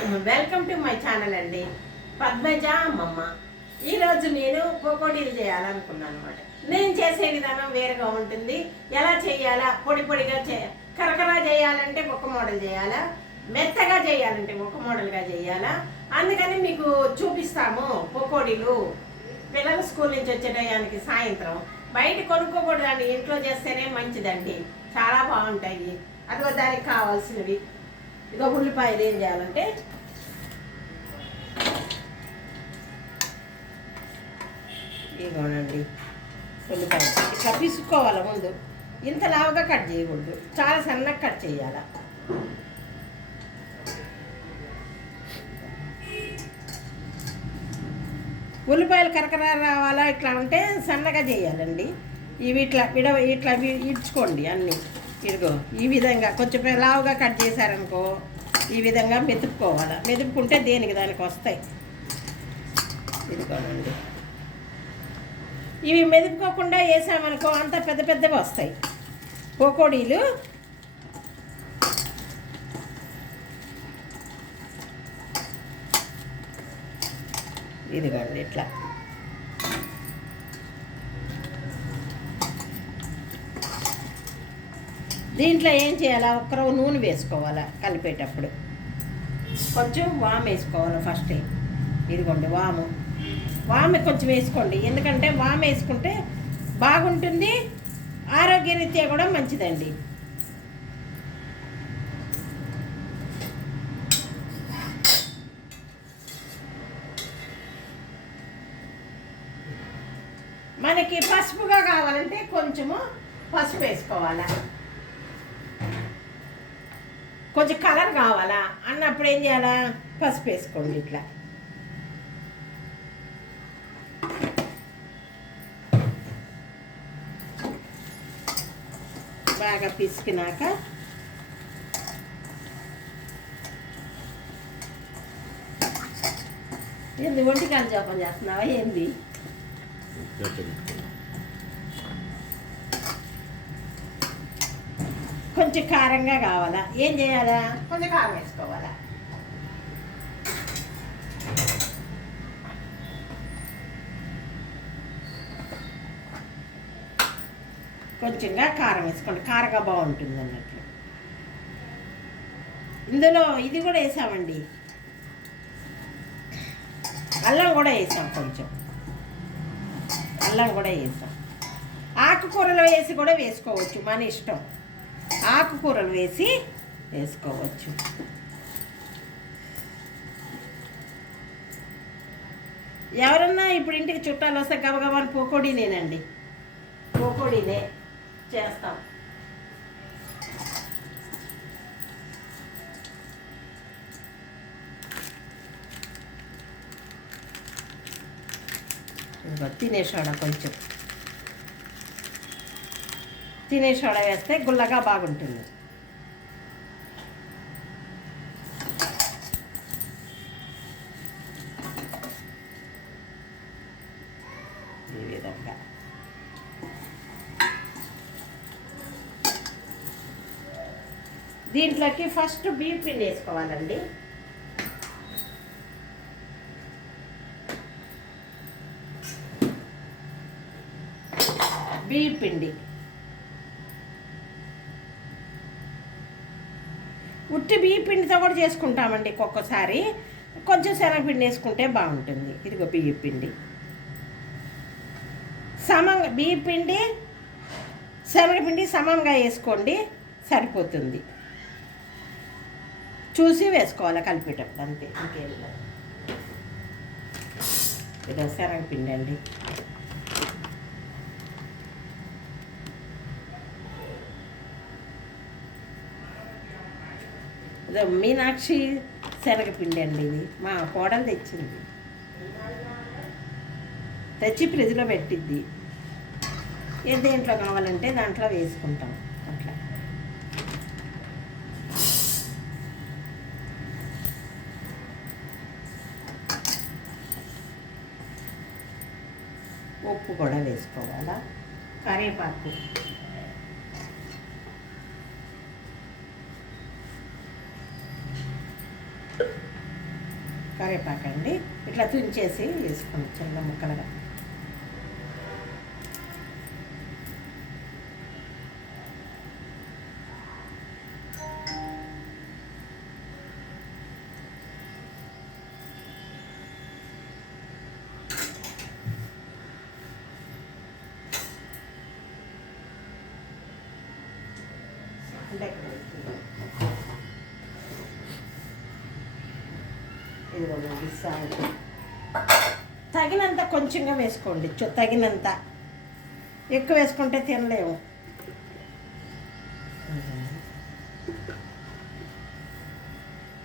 Welcome to my channel అండి. పద్మజ అమ్మమ్మ. ఈరోజు నేను పకోడీలు చేయాలనుకున్నాను అనమాట నేను చేసే విధానం వేరుగా ఉంటుంది. ఎలా చేయాలా? పొడి పొడిగా చే కరకరా చేయాలంటే ఒక మోడల్ చేయాలా? మెత్తగా చేయాలంటే ఒక మోడల్గా చేయాలా? అందుకని మీకు చూపిస్తాము పకోడీలు. పిల్లలు స్కూల్ నుంచి వచ్చే టయానికి సాయంత్రం. బయట కొనుక్కోకూడదండి. ఇంట్లో చేస్తేనే మంచిదండి. చాలా బాగుంటాయి. అదిగో దానికి కావాల్సినవి. ఇక ఉల్లిపాయలు ఏం చేయాలంటే ఇదిగోనండి ఉల్లిపాయలు. ఇట్లా పిసుకోవాలి ముందు. ఇంత లావుగా కట్ చేయకూడదు. చాలా సన్నగా కట్ చేయాలి. ఉల్లిపాయలు కరకర రావాలా ఇట్లా ఉంటే సన్నగా చేయాలండి. ఇవి ఇట్లా విడ ఇట్లా ఇడ్చుకోండి అన్నీ. ఇదిగో ఈ విధంగా కొంచెం లావుగా కట్ చేశారనుకో ఈ విధంగా మెతుక్కోవాలి. మెతుక్కుంటే దేనికి? దానికి వస్తాయి. ఇదిగోనండి. ఇవి మెదుపుకోకుండా వేసామనుకో అంత పెద్ద పెద్దవి వస్తాయి. పోకోడీలు. ఇదిగోండి ఇట్లా. దీంట్లో ఏం చేయాలా? ఒక్కరో నూనె వేసుకోవాలా కలిపేటప్పుడు. కొంచెం వామ్ వేసుకోవాలి ఫస్ట్ ఇదిగోండి వాము. వాము కొంచెం వేసుకోండి. ఎందుకంటే వాము వేసుకుంటే బాగుంటుంది ఆరోగ్యరీత్యా కూడా మంచిదండి. మనకి పసుపుగా కావాలంటే కొంచెము పసుపు వేసుకోవాలి? కొంచెం కలర్ కావాలా? అన్నప్పుడు ఏం చేయాలా? పసుపు వేసుకోండి ఇట్లా. బాగా పిసికినాక ఏంది ఒంటికాలు జపం చేస్తున్నావా? ఏంది? కొంచెం కారంగా కావాలా? ఏం చేయాలా? కొంచెం కారం వేసుకోవాలా. కొంచెంగా కారం వేసుకోండి. కారంగా బాగుంటుంది అన్నట్లు. ఇందులో ఇది కూడా వేసామండి. అల్లం కూడా వేసాం కొంచెం. అల్లం కూడా వేసాం. ఆకుకూరలు వేసి కూడా వేసుకోవచ్చు. మన ఇష్టం. ఆకుకూరలు వేసి వేసుకోవచ్చు. ఎవరన్నా ఇప్పుడు ఇంటికి చుట్టాలు వస్తే గబగబాని పోకోడీనేనండి. పోకోడీనే చేస్తాం. తినేసాడా కొంచెం. తినే సోడా వేస్తే గుల్లగా బాగుంటుంది. ఈ విధంగా. దీంట్లోకి ఫస్ట్ బీపీని వేసుకోవాలండి బియ్యం పిండి ఉట్టి బియ్య పిండితో కూడా చేసుకుంటామండి ఒక్కొక్కసారి. కొంచెం శనగపిండి వేసుకుంటే బాగుంటుంది. ఇదిగో బియ్య పిండి. సమంగా బియ్య పిండి శనగపిండి సమంగా వేసుకోండి సరిపోతుంది. చూసి వేసుకోవాలి కలిపేటప్పుడు అంతే ఇంకేం లేదు. ఇదో శనగపిండి అండి ఇదో మీనాక్షి శనగపిండి అండి ఇది. మా కోడలు తెచ్చింది. తెచ్చి ఫ్రిడ్జ్లో పెట్టిద్ది. ఏ దేంట్లో కావాలంటే దాంట్లో వేసుకుంటాం. అట్లా. ఉప్పు కూడా వేసుకోవాలా? కరివేపాకు. కరివేపాకండి. ఇట్లా తుంచేసి వేసుకోండి చిన్న ముక్కలుగా అంటే ఇక్కడ పెట్టుకుందాం. ఇదిగోండి సాల్ట్ తగినంత కొంచెంగా వేసుకోండి తగినంత. ఎక్కువ వేసుకుంటే తినలేము.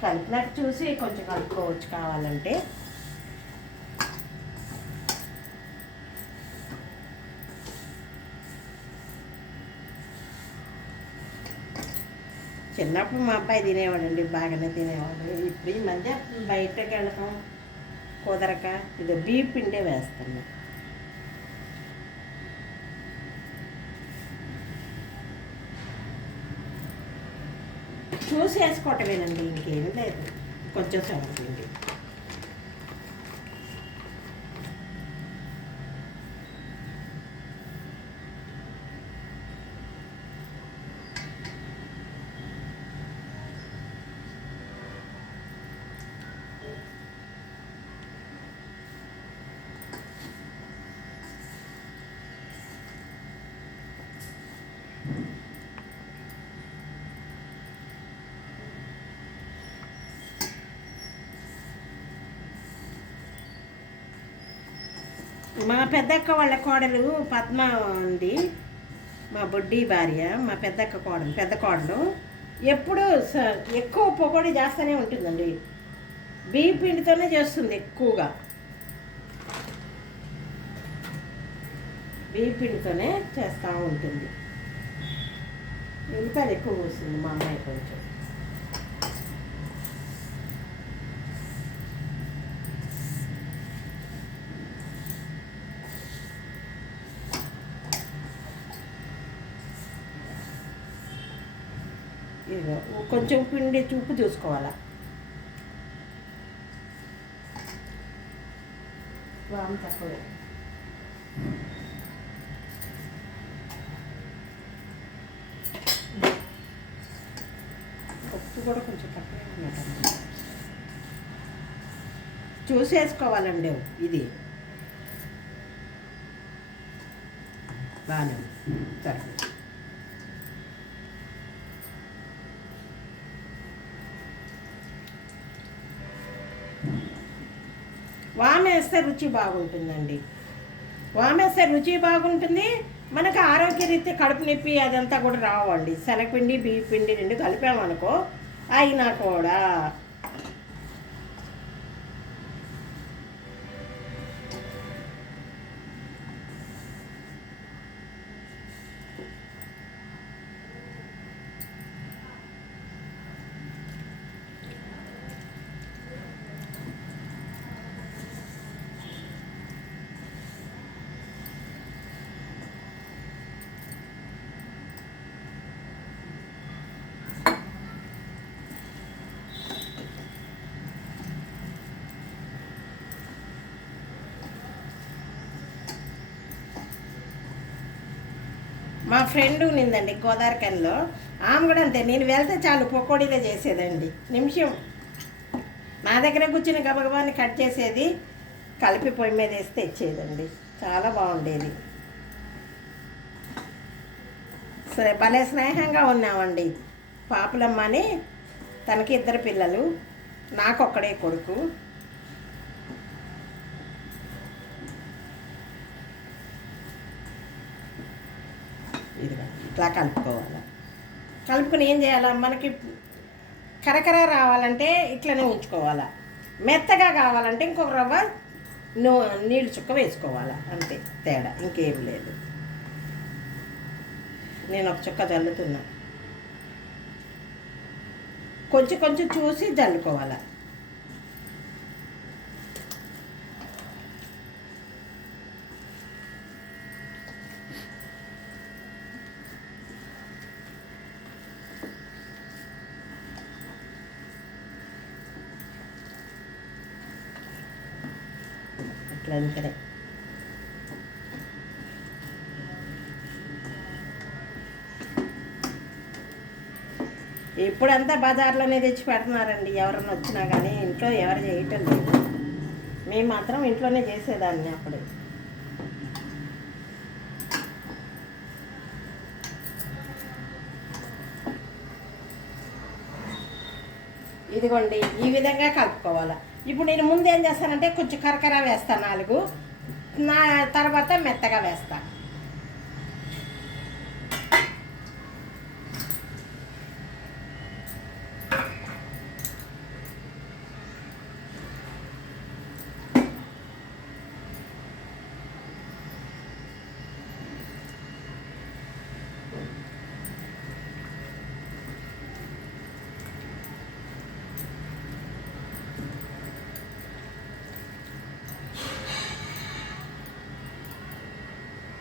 కలిపినట్టు చూసి కొంచెం కలుపుకోవచ్చు కావాలంటే. చిన్నప్పుడు మా అబ్బాయి తినేవాడండి బాగానే తినేవాడు. ఇప్పుడు ఈ మధ్య బయటకు వెళ్ళటం కుదరక ఇది బీప్ పిండే వేస్తాను చూసి వేసుకోవటమేనండి ఇంకేం లేదు. కొంచెం శనగపిండి మా పెద్దక్క వాళ్ళ కోడలు పద్మ ఉంది మా బొడ్డి భార్య మా పెద్దక్క కోడలు పెద్ద కోడలు. ఎప్పుడు స- ఎక్కువ పొగడి చేస్తూనే ఉంటుందండి. బియ్య పిండితోనే చేస్తుంది ఎక్కువగా. బియ్య పిండితోనే చేస్తూ ఉంటుంది. ఇంత ఎక్కువ వస్తుంది మా అమ్మాయి కొంచెం. కొంచెం పిండి చూపు చూసుకోవాలా? వామ్ తక్కువే. ఉప్పు కూడా కొంచెం తక్కువే ఉన్నట్టు చూసేసుకోవాలండి ఇది. బాగానే సరే. వేస్తే రుచి బాగుంటుందండి. వామేస్తే రుచి బాగుంటుంది. మనకు ఆరోగ్యరీత్యా కడుపు నొప్పి అదంతా కూడా రావండి. శనగపిండి బియ్యపిండి రెండు కలిపామనుకో అయినా కూడా మా ఫ్రెండ్ ఉన్నిందండి గోదావరికన్లో ఆమె కూడా అంతే నేను వెళ్తే చాలు పకోడీలో చేసేదండి. నిమిషం. నా దగ్గర కూర్చుని గబగబాని కట్ చేసేది కలిపి పొయ్యి మీద వేసి తెచ్చేదండి. చాలా బాగుండేది. సరే భలే స్నేహంగా ఉన్నామండి. పాపలమ్మని తనకి ఇద్దరు పిల్లలు నాకొక్కడే కొడుకు. ఇదిగా ఇట్లా కలుపుకోవాలి. కలుపుకొని ఏం చేయాలా? మనకి కరకర రావాలంటే ఇట్లనే ఉంచుకోవాలా. మెత్తగా కావాలంటే ఇంకొక రవ్వ నూ నీళ్ళు చుక్క వేసుకోవాలా. అంతే తేడా ఇంకేం లేదు. నేను ఒక చుక్క జల్లుతున్నా కొంచెం కొంచెం చూసి జల్లుకోవాలా. ఇట్లా ఇప్పుడంతా బజార్లోనే తెచ్చి పెడుతున్నారండి. ఎవరన్నా వచ్చినా కానీ ఇంట్లో ఎవరు చేయటం లేదు. మేము మాత్రం ఇంట్లోనే చేసేదాన్ని అప్పుడు. ఇదిగోండి ఈ విధంగా కలుపుకోవాలి. ఇప్పుడు నేను ముందు ఏం చేస్తానంటే కొంచెం కరకర వేస్తాను నాలుగు. నా తర్వాత మెత్తగా వేస్తా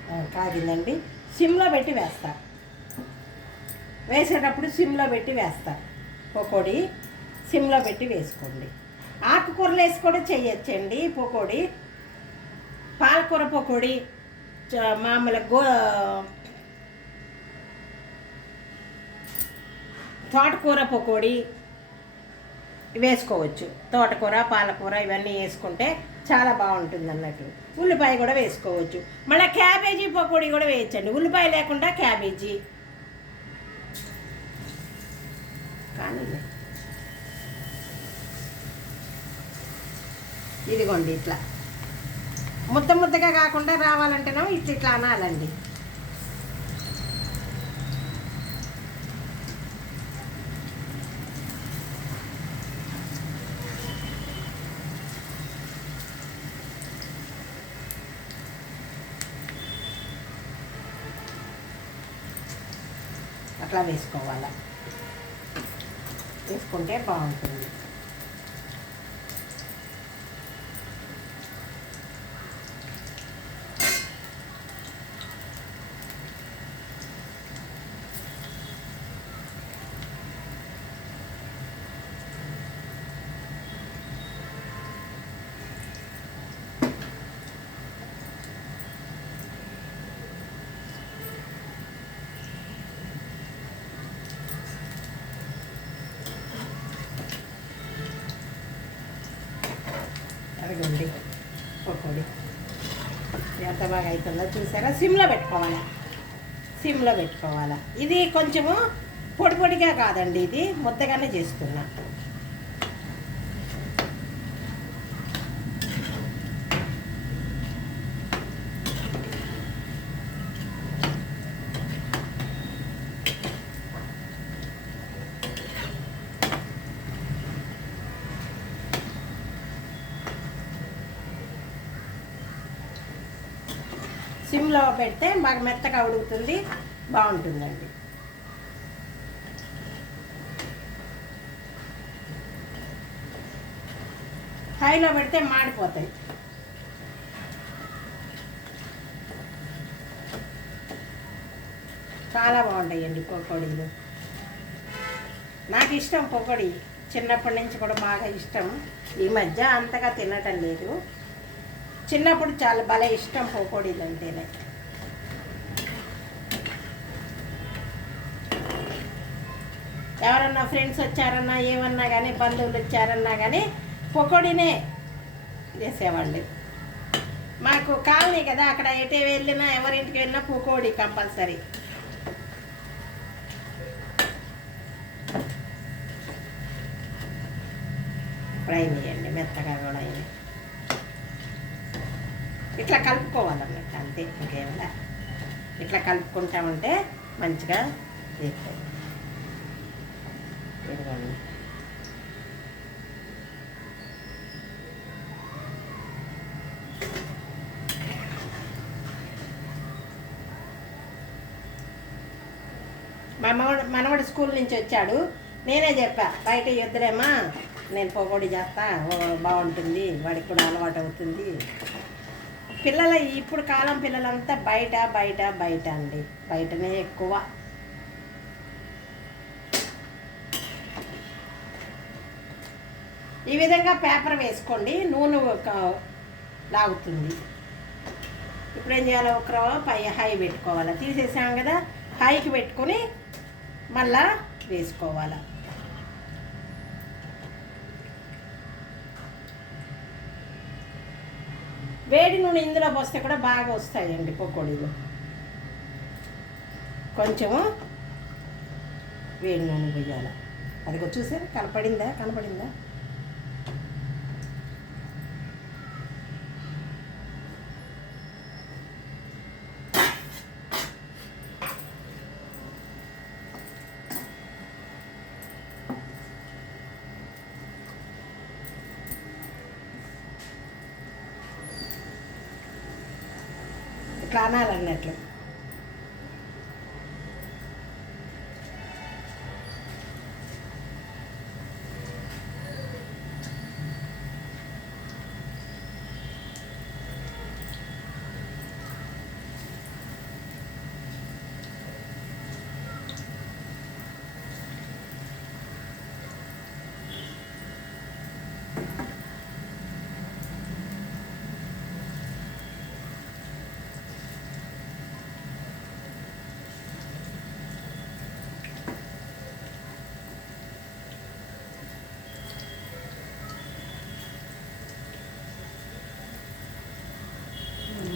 ఆ, కాగిందండి సిమ్లో పెట్టి వేస్తారు వేసేటప్పుడు సిమ్లో పెట్టి వేస్తారు పకోడీ సిమ్లో పెట్టి వేసుకోండి. ఆకుకూరలు వేసి కూడా చేయొచ్చండి పకోడీ. పాలకూర పకోడీ చ- మామూలు గో తోటకూర పకోడీ వేసుకోవచ్చు. తోటకూర పాలకూర ఇవన్నీ వేసుకుంటే చాలా బాగుంటుంది అన్నట్టు ఉల్లిపాయ కూడా వేసుకోవచ్చు. మళ్ళీ క్యాబేజీ పకోడీ కూడా వేయచ్చండి. ఉల్లిపాయ లేకుండా క్యాబేజీ. కానీ ఇదిగోండి ఇట్లా. ముద్ద ముద్దగా కాకుండా రావాలంటేనేమో ఇట్లా ఇట్లా అనాలండి. అట్లా వేసుకోవాలి? వేసుకుంటే బాగుంటుంది. బాగా అవుతుందో చూసారా? సిమ్లో పెట్టుకోవాలా? సిమ్లో పెట్టుకోవాలా? ఇది కొంచెము పొడి పొడిగా కాదండి ఇది ముద్దగానే చేస్తున్నా సిమ్లో పెడితే బాగా మెత్తగా ఉడుకుతుంది. బాగుంటుందండి. హైలో పెడితే మాడిపోతాయి. చాలా బాగుంటాయండి పకోడీలు. నాకు ఇష్టం పకోడీ. చిన్నప్పటి నుంచి కూడా బాగా ఇష్టం. ఈ మధ్య అంతగా తినటం లేదు. చిన్నప్పుడు చాలా భలే ఇష్టం పకోడీలు అంటేనే. ఎవరన్నా ఫ్రెండ్స్ వచ్చారన్నా ఏమన్నా కానీ బంధువులు వచ్చారన్నా కానీ పొకోడినే చేసేవాళ్ళు మాకు కాలనీ కదా అక్కడ ఎటు వెళ్ళినా ఎవరింటికి వెళ్ళినా పొకోడి కంపల్సరీ. ఫ్రై చేయండి మెత్తగా కూడా అయింది ఇట్లా కలుపుకోవాలన్నట్టు అంతే ఇంకేమైనా ఇట్లా కలుపుకుంటా ఉంటే మంచిగా చేస్తుంది ఇదిగోండి మా మనవడు మనవడు స్కూల్ నుంచి వచ్చాడు. నేనే చెప్పా బయట ఇద్దరేమా నేను పకోడీ చేస్తా ఓ, బాగుంటుంది వాడికి కూడా అలవాటు అవుతుంది. పిల్లల ఇప్పుడు కాలం పిల్లలంతా బయట బయట బయట అండి. బయటనే ఎక్కువ. ఈ విధంగా పేపర్ వేసుకోండి నూనె ఒక లాగుతుంది. ఇప్పుడు ఏం చేయాలి? ఒక రవ్వ పై హై పెట్టుకోవాలి. తీసేసాం కదా హైకి పెట్టుకొని మళ్ళా వేసుకోవాలి. వేడి నూనె ఇందులో పోస్తే కూడా బాగా వస్తాయండి పకోడీలు. కొంచెము వేడి నూనె పోయాలి. అదిగో చూసారా? కనపడిందా? కనపడిందా ఇట్లా అనాలన్నట్లు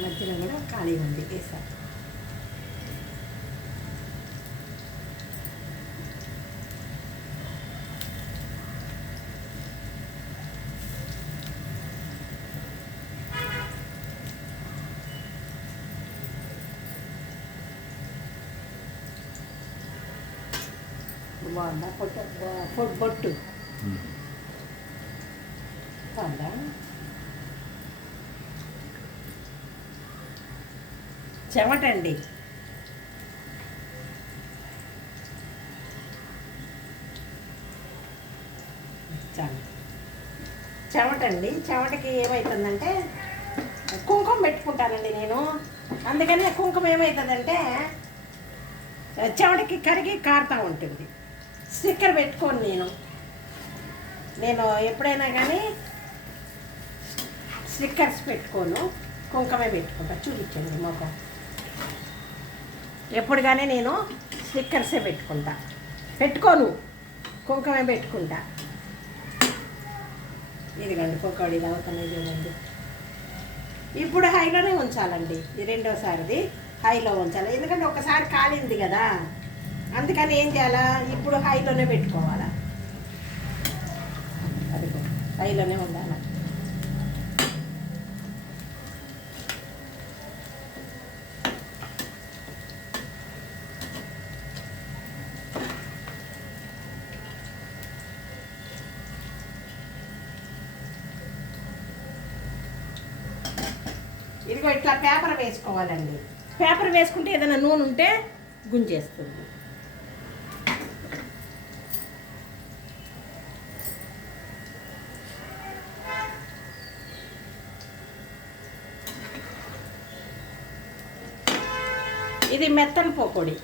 మధ్యలో కూడా ఖాళీ ఉంది వేసా బాగుందా పొట్టు పొట్టు బొట్టు బాగుందా చెమటండి చాలు చెమటండి. చెమటకి ఏమవుతుందంటే కుంకుమ పెట్టుకుంటానండి నేను. అందుకని ఆ కుంకుమ ఏమవుతుందంటే చెమటకి కరిగి కారుతూ ఉంటుంది. స్టిక్కర్ పెట్టుకోను నేను. నేను ఎప్పుడైనా కానీ స్టిక్కర్స్ పెట్టుకోను. కుంకుమే పెట్టుకుంటా. చూపించండి మొఖం. ఎప్పుడు కానీ నేను స్టిక్కర్సే పెట్టుకుంటా. పెట్టుకోను కుంకుమే పెట్టుకుంటా. ఇదిగండి కుక్కడి ఇది అవుతున్నాయి చూడండి. ఇప్పుడు హైలోనే ఉంచాలండి ఈ రెండోసారిది హైలో ఉంచాలి. ఎందుకంటే ఒకసారి కాలింది కదా. అందుకని ఏం చేయాలా? ఇప్పుడు హైలోనే పెట్టుకోవాలా. అదిగో హైలోనే ఉండాలి ఇదిగో ఇట్లా పేపర్ వేసుకోవాలండి. పేపర్ వేసుకుంటే ఏదైనా నూనె ఉంటే గుంజేస్తుంది. ఇది మెత్తని పోకోడి.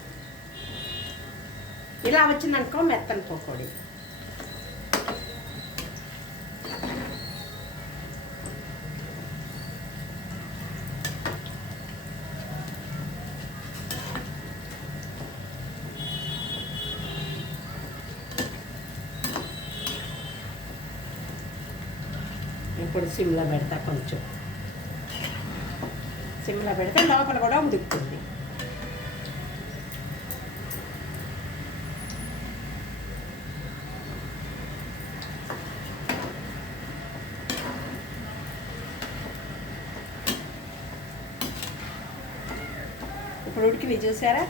ఇలా వచ్చిందనుకో మెత్తని పోకోడి. సిమ్లో పెడతా కొంచెం. సిమ్లో పెడితే లోపల కూడా ఉడుకుతుంది. ఇప్పుడు ఉడికినవి చూసారా?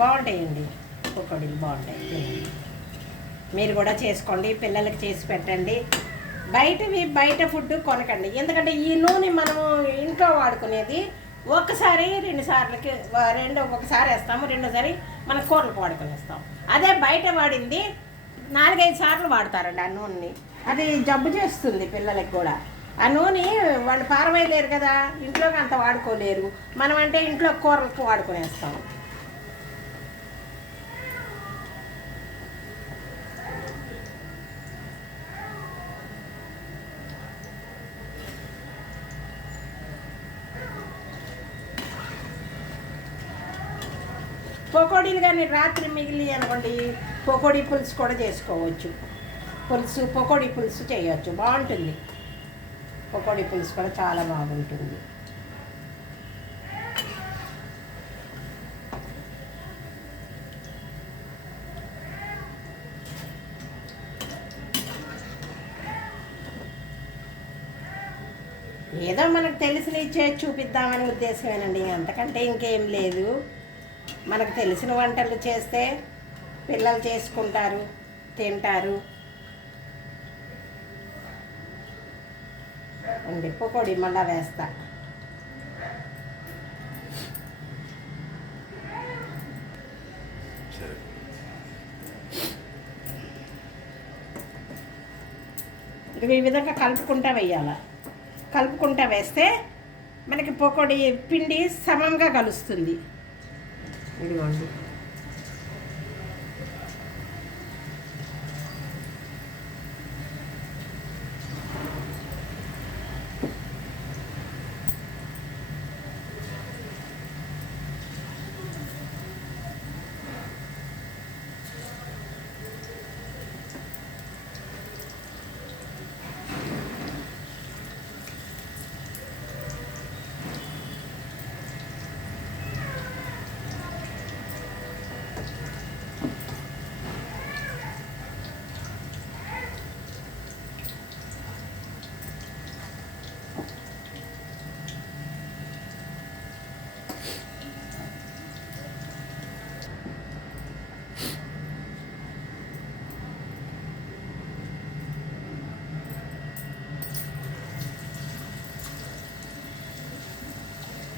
బాగుంటాయండి. పకోడీలు బాగుంటాయి. మీరు కూడా చేసుకోండి పిల్లలకి చేసి పెట్టండి. బయటవి బయట ఫుడ్ కొనకండి. ఎందుకంటే ఈ నూనె మనం ఇంట్లో వాడుకునేది ఒకసారి రెండు సార్లకి రెండు ఒకసారి వేస్తాము రెండోసారి మన కూరలకు వాడుకునేస్తాం. అదే బయట వాడింది నాలుగైదు సార్లు వాడతారండి ఆ నూనెని. అది జబ్బు చేస్తుంది పిల్లలకి కూడా. ఆ నూనె వాళ్ళు పారవేయలేరు కదా ఇంట్లోకి అంత వాడుకోలేరు. మనం అంటే ఇంట్లో కూరలకు వాడుకునేస్తాం. కానీ రాత్రి మిగిలి అనుకోండి పకోడీ పులుసు కూడా చేసుకోవచ్చు. పులుసు పకోడీ పులుసు చేయొచ్చు. బాగుంటుంది. పకోడీ పులుసు కూడా చాలా బాగుంటుంది. ఏదో మనకు తెలిసిన ఇచ్చే చూపిద్దామని ఉద్దేశమేనండి. అంతకంటే ఇంకేం లేదు. మనకు తెలిసిన వంటలు చేస్తే పిల్లలు చేసుకుంటారు తింటారు. అండి పకోడీ మళ్ళా వేస్తా. ఈ విధంగా కలుపుకుంటా వేయాల. కలుపుకుంటా వేస్తే మనకి పకోడీ పిండి సమంగా కలుస్తుంది. ఇదిగోండి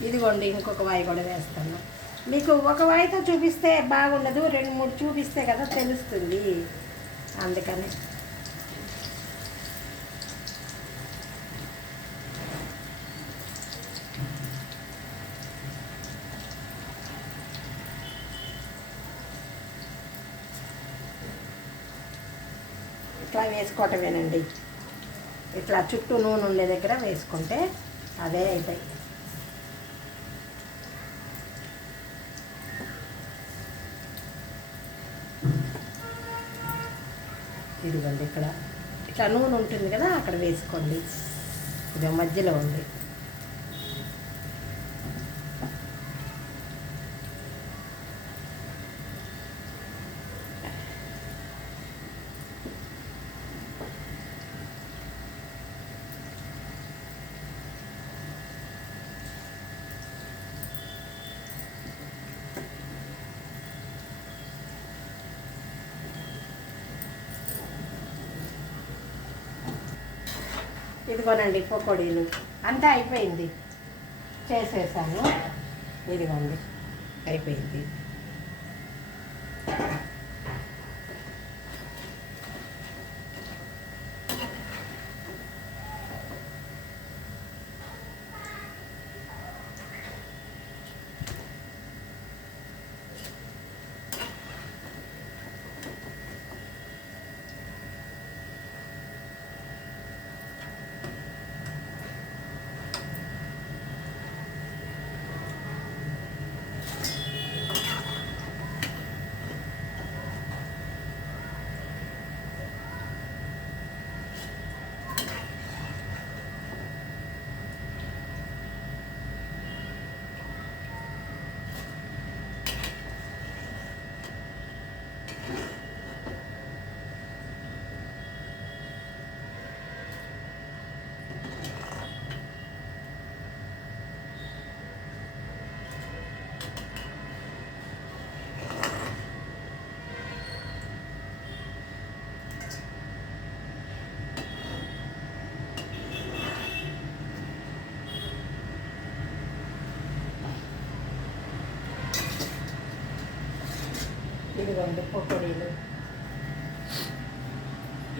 ఇదిగోండి ఇంకొక వాయి కూడా వేస్తాను. మీకు ఒక వాయితో చూపిస్తే బాగుండదు రెండు మూడు చూపిస్తే కదా తెలుస్తుంది. అందుకని. ఇట్లా వేసుకోవటమేనండి. ఇట్లా చుట్టూ నూనె ఉండే దగ్గర వేసుకుంటే అదే అవుతాయి ఇదిగోండి ఇక్కడ. ఇట్లా నూనె ఉంటుంది కదా అక్కడ వేసుకోండి. ఇది మధ్యలో ఉంది. ఇదిగోనండి పకోడీలు అంతా అయిపోయింది. చేసేసాను. ఇదిగోండి. అయిపోయింది ఇదిగోండి పకోడీలు.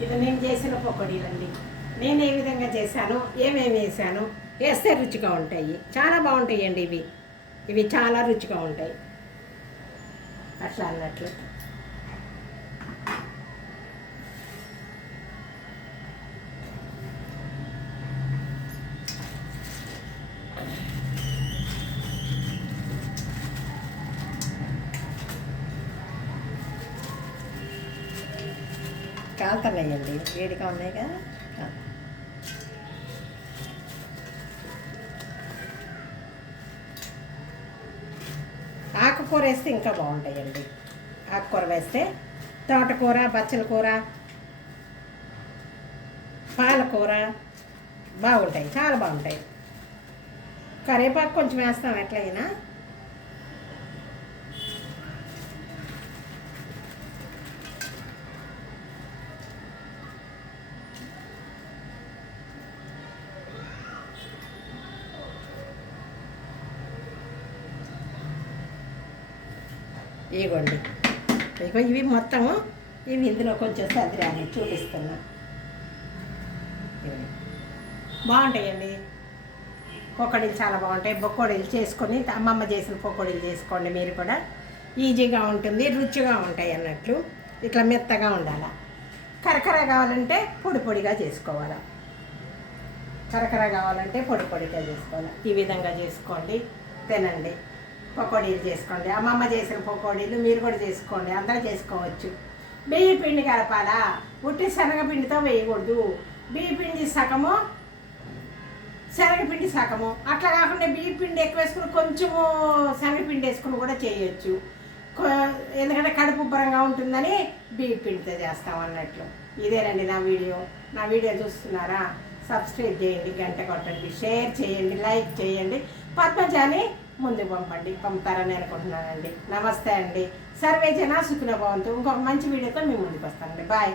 ఇది నేను చేసిన పకోడీలండి. నేను ఏ విధంగా చేశాను ఏమేమి వేసాను వేస్తే రుచిగా ఉంటాయి. చాలా బాగుంటాయండి ఇవి. ఇవి చాలా రుచిగా ఉంటాయి. అట్లా అన్నట్లు. వేయండి వేడిగా ఉన్నాయి కదా ఆకుకూర వేస్తే ఇంకా బాగుంటాయండి. ఆకుకూర వేస్తే తోటకూర బచ్చల కూర పాలకూర బాగుంటాయి చాలా బాగుంటాయి. కరివేపాకు కొంచెం వేస్తాం ఎట్లయినా. ఇగోండి. ఇగో ఇవి మొత్తము ఇవి ఇందులో కొంచెం సదిరాని చూపిస్తున్నా. బాగుంటాయండి. పొక్కడీలు చాలా బాగుంటాయి. బొక్కడీలు చేసుకొని అమ్మమ్మ చేసిన పొక్కడీలు చేసుకోండి మీరు కూడా. ఈజీగా ఉంటుంది రుచిగా ఉంటాయి అన్నట్లు. ఇట్లా మెత్తగా ఉండాలి. కరకర కావాలంటే పొడి పొడిగా చేసుకోవాలి. కరకర కావాలంటే పొడి పొడిగా చేసుకోవాలి. ఈ విధంగా చేసుకోండి. తినండి. పకోడీలు చేసుకోండి. అమ్మమ్మ చేసిన పకోడీలు మీరు కూడా చేసుకోండి. అందరూ చేసుకోవచ్చు. బియ్య పిండి కలపాలా? ఉట్టి శనగపిండితో వేయకూడదు. బియ్య పిండి సగము శనగపిండి సగము. అట్లా కాకుండా బియ్య పిండి ఎక్కువ వేసుకుని కొంచెము శనగపిండి వేసుకుని కూడా చేయొచ్చు. ఎందుకంటే కడుపు ఉబ్బరంగా ఉంటుందని బియ్య పిండితో చేస్తాం అన్నట్లు. ఇదేనండి నా వీడియో. నా వీడియో చూస్తున్నారా? సబ్స్క్రైబ్ చేయండి గంట కొట్టండి షేర్ చేయండి లైక్ చేయండి. పద్మజాని ముందు పంపండి పంపుతారని అనుకుంటున్నానండి. నమస్తే అండి. సర్వే జనా సుఖిన భవంతు. ఇంకొక మంచి వీడియోతో మీ ముందుకు వస్తానండి. బాయ్.